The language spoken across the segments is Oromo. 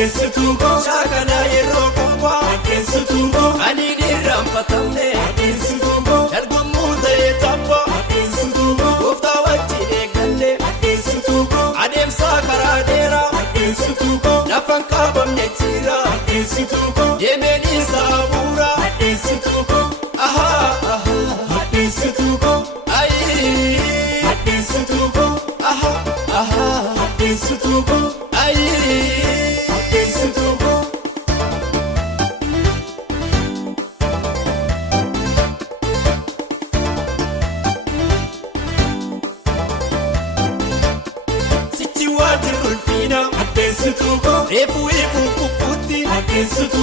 Hadheessitu shakala yeroo kopha Hadheessitu ani nirraanfatamne Hadheessitu dargomuu ta'ee tapha Hadheessitu gooftaa wajjin eegalle Hadheessitu adeemsa karaa dheeraa Hadheessitu lafan qabamne jira Hadheessitu deemeen isaa bu'uura Hadheessitu aha aha Hadheessitu ayi Hadheessitu aha aha Hadheessitu ayi Hadheessitu sichi waajjirul fiina Hadheessitu reefu ifu kukkutti Hadheessitu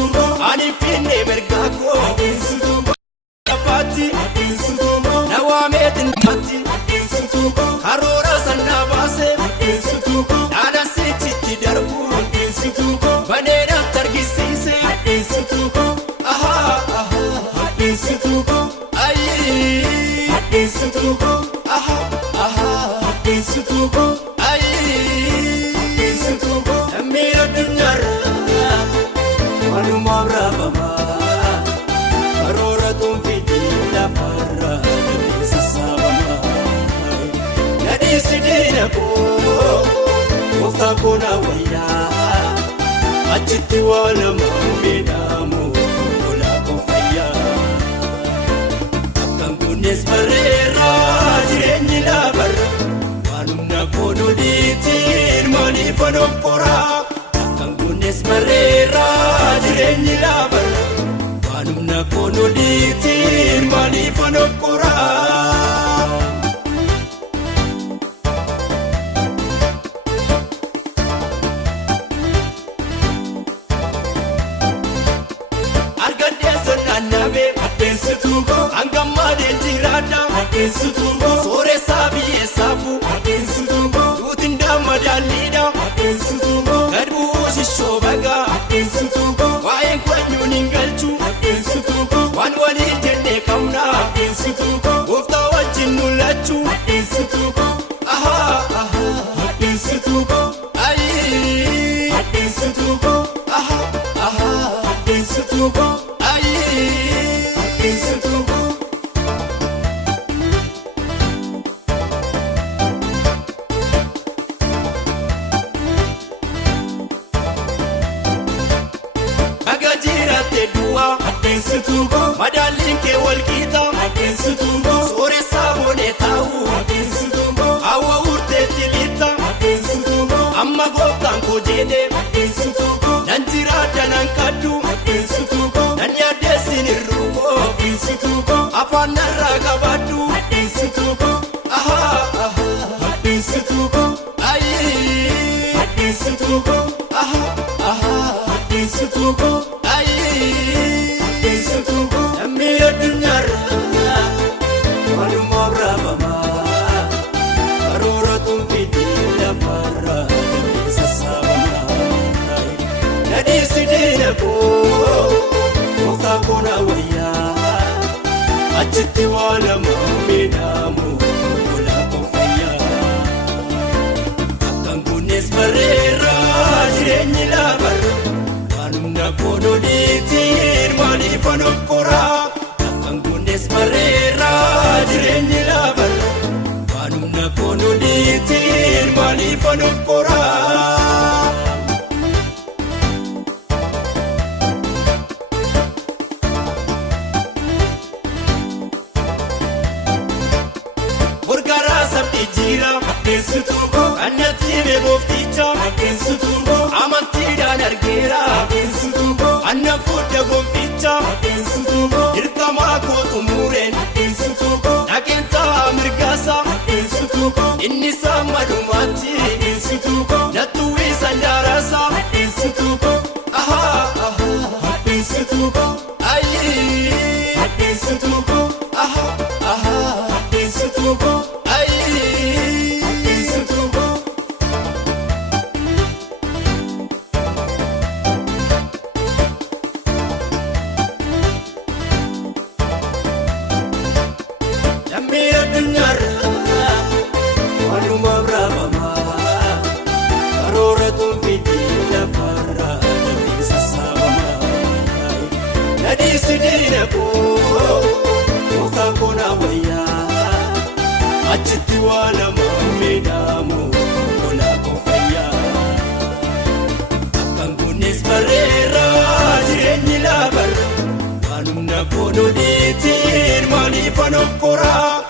ani finne mergaakoo Hadheessitu kafaatti Hadheessitu nawaameetin matti Hadheessitu karoora sannaa baase Hadheessitu dhaadha sichitti darbu Hadheessitu baneedhaan targisiise Hadheessitu aha aha Hadheessitu ayi Hadheessitu aha aha Hadheessitu ayi Hadheessitu namni addunyaarra walumaaf raafamaa karoora tuunfiti lafarra namni sassaabamaa nadhiisi diina koo gooftaa koo na wayyaa achitti waa lama miidhamu olaa koo fayyaa akkan kunis bareera jireenyi lafarra waan humna koo loliitiin maaliifan of qoraa akkan kunis bareera jireenyi lafarra waan humna koo loliitiin maaliifan of qoraa Hadheessitu hangammaadeen jiraadha Hadheessitu sooressaa biyyeessaafu Hadheessitu duutiin daammadaalliidha Hadheessitu gad bu'uu shishoo bagaa Hadheessitu waa'een konyuun hin galchu Hadheessitu waan waliin jennee qabna Hadheessitu gooftaa wajjin mul'achu Hadheessitu aha aha Hadheessitu ayi Hadheessitu aha aha Hadheessitu ayi Hadheessitu baga jiraate du'a Hadheessitu madaalliin kee walqixa Hadheessitu sooressaa boonee taa'u Hadheessitu hawwa urteetti lixa Hadheessitu amma gooftaan koo jedhe Hadheessitu nan jiraadha nan kadhu Hadheessitu nan yaaddeessin irruukoo Hadheessitu afaan narraa qabadhu Hadheessitu aha aha Hadheessitu ayi Hadheessitu aha aha Hadheessitu ayi Hadheessitu namni addunyaarra walumaaf raafamaa karoora tuunfiti lafarra namni sassaabamaa nadhiisi diina koo gooftaa koo na wayyaa achitti waa lama miidhamu olaa koo fayyaa akkan kunis bareera jireenyi lafarra waan humna koo loliitiin maaliifan of qoraa akkan kunis bareera jireenyi lafarra waan humna koo loliitiin maaliifan of qoraa jira Hadheessitu annatti mee goofticha Hadheessitu amantiidhaan argeera Hadheessitu anna fudda goofticha Hadheessitu dirqamaa koo xumureen Hadheessitu dhaqeen ta'a mirgaasa Hadheessitu inni sammadumaatti Hadheessitu nattu wiisan daaraasa Hadheessitu aha aha Hadheessitu ayi Hadheessitu aha aha Hadheessitu walumaaf raafamaa karoora tuunfiti lafarra Onnes barreera jireenyi laabarra. Kanumna koololiitiin maaliif an of koraa?